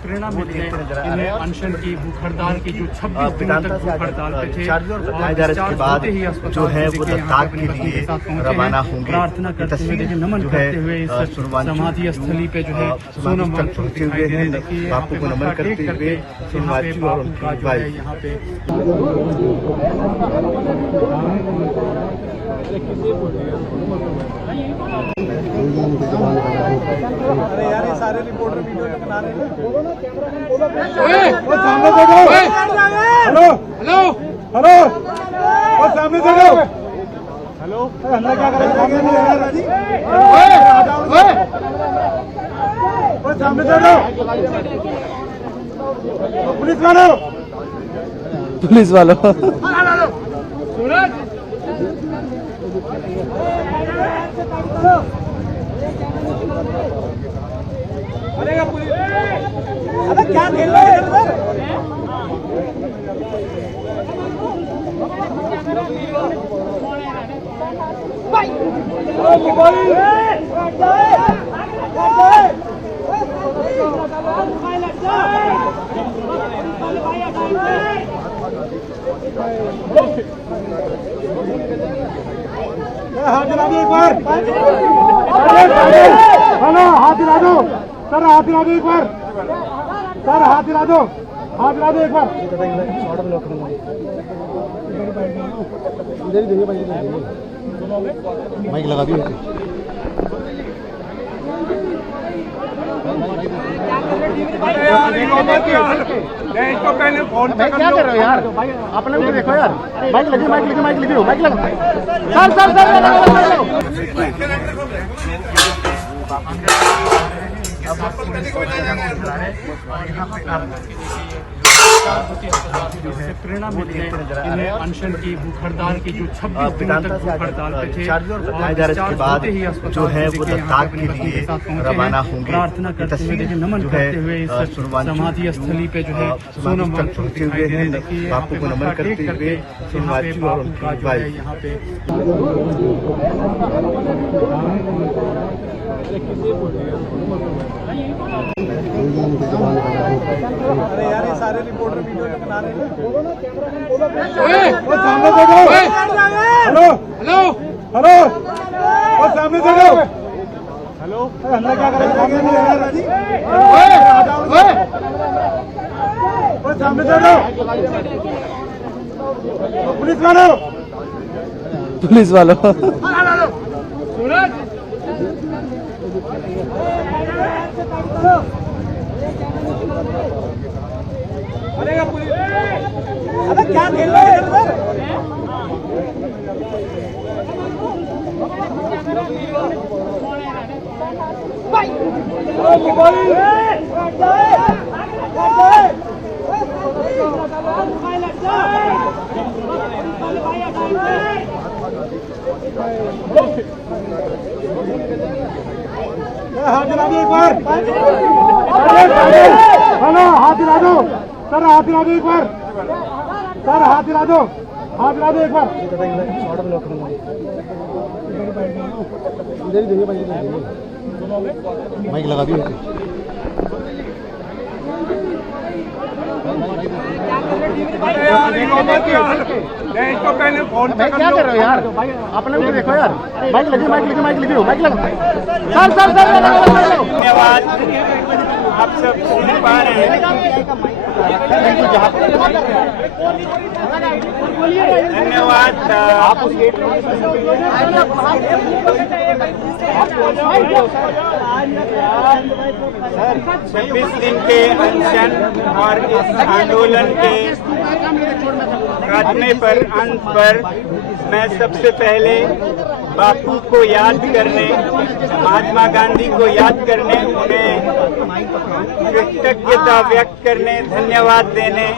प्रेरणा मिली है इन्हें अनशन की, भूख हड़ताल की, जो 26 दिनों तक भूख हड़ताल पे थे, के बाद जो है वो लद्दाख के लिए रवाना होंगे। प्रार्थना करते हुए, देखिए नमन करते हुए इस समाधि स्थली पे जो है सोनम चढ़ते हुए हैं, बापू को नमन करते हुए सोनवाची और उनकी वाइफ यहाँ पे अरे यार ये सारे रिपोर्टर वीडियो बना रहे हैं। सामने से जाओ। हेलो हेलो हेलो वो सामने से जाओ। हेलो अंदर क्या करेंगे? सामने नहीं आ रहा जी। वो सामने से जाओ। पुलिस वालों अरे क्या खेल रहे हैं इधर? हाथ दिला दो एक बार। हेलो हाथ दिला दो सर, हाथ दिला दो एक बार सर, हाथ दिला दो, हाथ दिला दो एक बार। माइक लगा दियो। इसको पहले फोन पे क्या कर रहे हो यार? अपने भी देखो यार। माइक लगी, माइक लगी, माइक लगी, माइक लगा। सर प्रेरणा मिली है इन्हें अनशन की, भूख हड़ताल की, जो 26 दिनों तक भूख हड़ताल पे थे, के बाद जो है वो लद्दाख के लिए रवाना होंगे। प्रार्थना करते हुए, देखिए नमन करते हुए इस समाधि स्थली पे जो है सोनम चढ़ते हुए हैं, बापू को नमन करते हुए सोनवाची और उनकी वाइफ यहाँ पे अरे यार ये सारे रिपोर्टर वीडियो बना रहे हैं। वो सामने से जाओ। हेलो हेलो हेलो वो सामने से जाओ। हेलो अंदर क्या करेंगे? सामने नहीं आ रहा जी। वो सामने से जाओ। पुलिस वालों अरे क्या खेल रहे हैं इधर? हाथ दिला दो एक बार। हेलो हाथ दिला दो सर, हाथ दिला दो एक बार सर, हाथ दिला दो, हाथ दिला दो एक बार। माइक लगा दियो। इसको पहले फोन पे क्या कर रहे हो यार? अपने भी देखो यार। माइक लगी, माइक लगी, माइक लगी, माइक लगा। सर धन्यवाद। आप सब सुन पा रहे हैं। धन्यवाद। 26 दिन के अनशन और इस आंदोलन के खात्मे पर, अंत पर मैं सबसे पहले बापू को याद करने, महात्मा गांधी को याद करने, उन्हें कृतज्ञता व्यक्त करने, धन्यवाद देने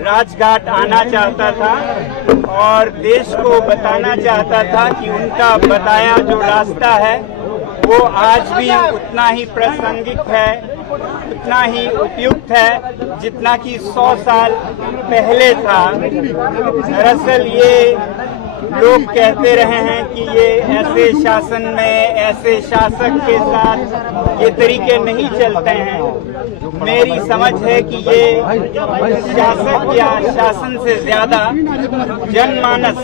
राजघाट आना चाहता था और देश को बताना चाहता था कि उनका बताया जो रास्ता है वो आज भी उतना ही प्रासंगिक है, उतना ही उपयुक्त है जितना कि 100 साल पहले था। दरअसल ये लोग कहते रहे हैं कि ये ऐसे शासन में, ऐसे शासक के साथ ये तरीके नहीं चलते हैं। मेरी समझ है कि ये शासक या शासन से ज्यादा जनमानस,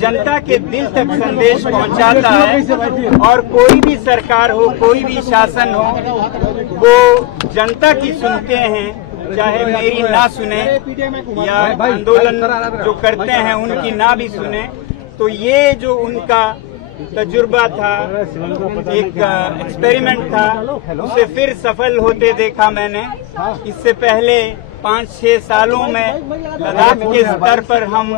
जनता के दिल तक संदेश पहुंचाता है। और कोई भी सरकार हो, कोई भी शासन हो, वो जनता की सुनते हैं, चाहे मेरी ना सुने या आंदोलन जो करते हैं उनकी ना भी सुने। तो ये जो उनका तजुर्बा था, एक एक्सपेरिमेंट था, उसे फिर सफल होते देखा मैंने। इससे पहले 5-6 सालों में लद्दाख के स्तर पर हम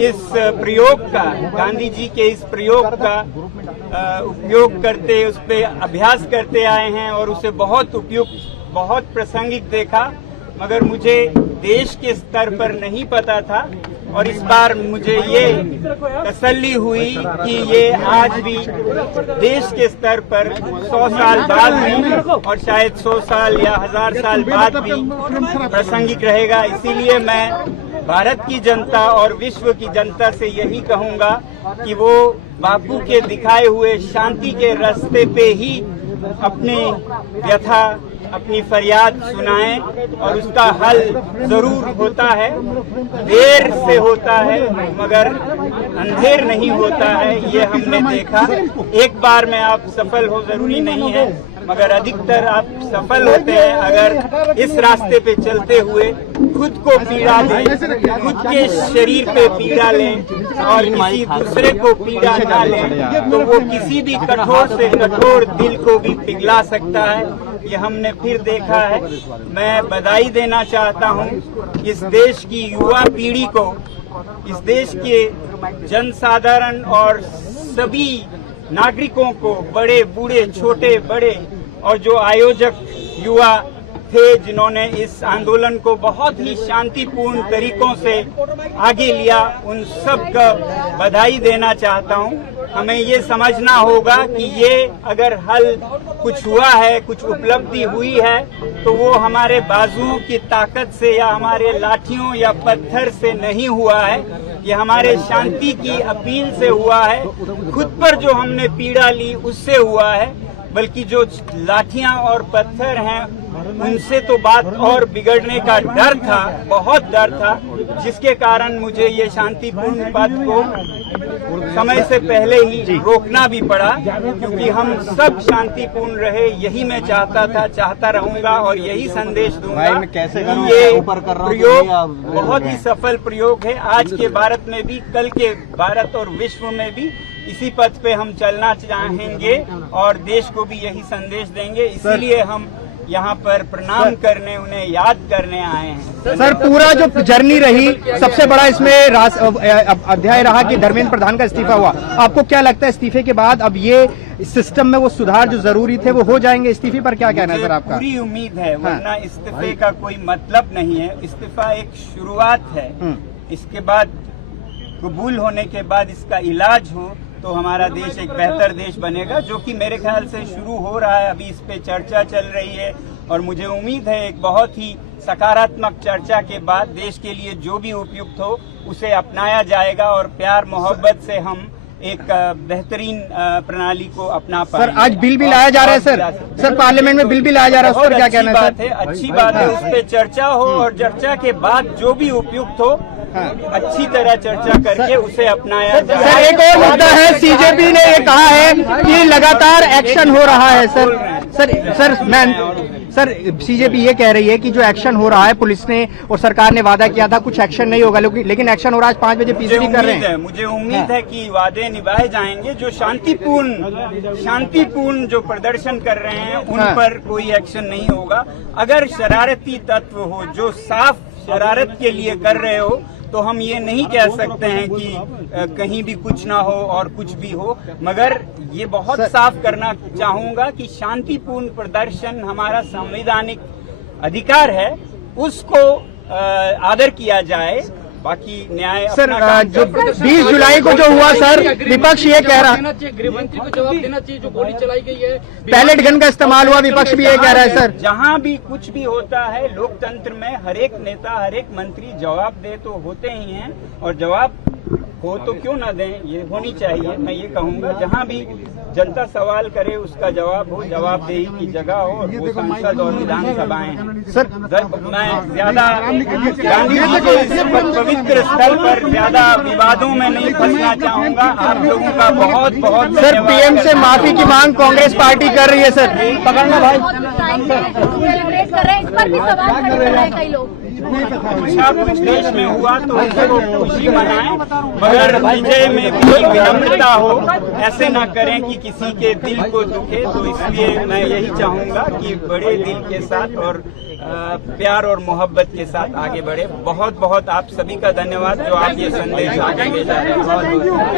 इस प्रयोग का, गांधी जी के इस प्रयोग का उपयोग करते, उस पर अभ्यास करते आए हैं और उसे बहुत उपयुक्त, बहुत प्रासंगिक देखा। मगर मुझे देश के स्तर पर नहीं पता था और इस बार मुझे ये तसल्ली हुई कि ये आज भी देश के स्तर पर 100 साल बाद भी और शायद 100 साल या 1000 साल बाद भी प्रासंगिक रहेगा। इसीलिए मैं भारत की जनता और विश्व की जनता से यही कहूंगा कि वो बापू के दिखाए हुए शांति के रास्ते पे ही अपनी व्यथा, अपनी फरियाद सुनाएं और उसका हल जरूर होता है। देर से होता है मगर अंधेर नहीं होता है, ये हमने देखा। एक बार में आप सफल हो जरूरी नहीं है, मगर अधिकतर आप सफल होते हैं अगर इस रास्ते पे चलते हुए खुद को पीड़ा दें, खुद के शरीर पे पीड़ा लें और किसी दूसरे को पीड़ा ना लें, तो वो किसी भी कठोर से कठोर दिल को भी पिघला सकता है। ये हमने फिर देखा है। मैं बधाई देना चाहता हूँ इस देश की युवा पीढ़ी को, इस देश के जनसाधारण और सभी नागरिकों को, बड़े बूढ़े, छोटे बड़े, और जो आयोजक युवा थे जिन्होंने इस आंदोलन को बहुत ही शांतिपूर्ण तरीकों से आगे लिया, उन सब का बधाई देना चाहता हूँ। हमें ये समझना होगा कि ये अगर हल कुछ हुआ है, कुछ उपलब्धि हुई है, तो वो हमारे बाजुओं की ताकत से या हमारे लाठियों या पत्थर से नहीं हुआ है। ये हमारे शांति की अपील से हुआ है, खुद पर जो हमने पीड़ा ली उससे हुआ है। बल्कि जो लाठियां और पत्थर हैं उनसे तो बात और बिगड़ने का डर था, बहुत डर था, जिसके कारण मुझे ये शांतिपूर्ण पथ को समय से पहले ही रोकना भी पड़ा, क्योंकि हम सब शांतिपूर्ण रहे। यही मैं चाहता था, चाहता रहूंगा और यही संदेश दूंगा। ये प्रयोग बहुत ही सफल प्रयोग है। आज के भारत में भी, कल के भारत और विश्व में भी इसी पथ पे हम चलना चाहेंगे और देश को भी यही संदेश देंगे। इसीलिए हम यहाँ पर प्रणाम करने, उन्हें याद करने आए हैं। सर, पूरा जो जर्नी रही, सबसे बड़ा इसमें अध्याय रहा कि धर्मेंद्र प्रधान का इस्तीफा हुआ। आपको क्या लगता है इस्तीफे के बाद अब ये सिस्टम में वो सुधार जो जरूरी थे वो हो जाएंगे? इस्तीफे पर क्या कहना है सर आपका? पूरी उम्मीद है, वरना इस्तीफे का कोई मतलब नहीं है। इस्तीफा एक शुरुआत है, इसके बाद कबूल होने के बाद इसका इलाज हो तो हमारा देश एक बेहतर देश बनेगा, जो कि मेरे ख्याल से शुरू हो रहा है। अभी इस पे चर्चा चल रही है और मुझे उम्मीद है एक बहुत ही सकारात्मक चर्चा के बाद देश के लिए जो भी उपयुक्त हो उसे अपनाया जाएगा और प्यार मोहब्बत से हम एक बेहतरीन प्रणाली को अपना पाएंगे। सर, आज बिल भी लाया जा रहा है सर पार्लियामेंट में बिल भी लाया जा रहा है, उस पर क्या कहना है सर? अच्छी बात है, उस पर चर्चा हो और चर्चा के बाद जो भी उपयुक्त हो अच्छी तरह चर्चा करके उसे अपनाया जाए। सर, एक और मुद्दा है, सीजेपी ने ये कहा है कि लगातार एक्शन हो रहा है। सर सीजेपी ये कह रही है कि जो एक्शन हो रहा है, पुलिस ने और सरकार ने वादा किया था कुछ एक्शन नहीं होगा, लेकिन एक्शन हो रहा है। 5 बजे पीसीडी कर रहे हैं। मुझे उम्मीद है कि वादे निभाए जाएंगे। जो शांतिपूर्ण जो प्रदर्शन कर रहे हैं उन पर कोई एक्शन नहीं होगा। अगर शरारती तत्व हो जो साफ शरारत के लिए कर रहे हो तो हम ये नहीं कह सकते हैं कि कहीं भी कुछ ना हो और कुछ भी हो, मगर ये बहुत साफ करना चाहूंगा कि शांतिपूर्ण प्रदर्शन हमारा संवैधानिक अधिकार है, उसको आदर किया जाए बाकी न्याय सर अपना काम जो करेगा। 20 जुलाई को जो हुआ सर, विपक्ष ये कह रहा, गृहमंत्री को जवाब देना चाहिए जो गोली चलाई गई है। पैलेट गन का इस्तेमाल हुआ, विपक्ष भी ये कह रहा है सर। जहाँ भी कुछ भी होता है लोकतंत्र में हर एक नेता हर एक मंत्री जवाब दे तो होते ही हैं, और जवाब हो तो क्यों ना दें, ये होनी चाहिए। मैं ये कहूँगा जहाँ भी जनता सवाल करे उसका जवाब हो, जवाबदेही की जगह हो, और वो संसद और विधानसभाएं हैं। सर मैं ज्यादा गांधी जी के इस पवित्र स्थल पर ज्यादा विवादों में नहीं फंसना चाहूंगा। आप लोगों का बहुत बहुत सर पीएम से माफी की मांग कांग्रेस पार्टी कर रही है सर। पकड़ना भाई। सेलिब्रेट कर रहे हैं, इस पर भी सवाल खड़े कर रहे हैं कई लोग। कुछ देश में हुआ तो उसको खुशी मनाएं, मगर विजय में भी विनम्रता हो, ऐसे ना करें कि किसी के दिल को दुखे। तो इसलिए मैं यही चाहूंगा कि बड़े दिल के साथ और प्यार और मोहब्बत के साथ आगे बढ़े। बहुत बहुत आप सभी का धन्यवाद जो आप ये संदेश आगे भेजा है। बहुत बहुत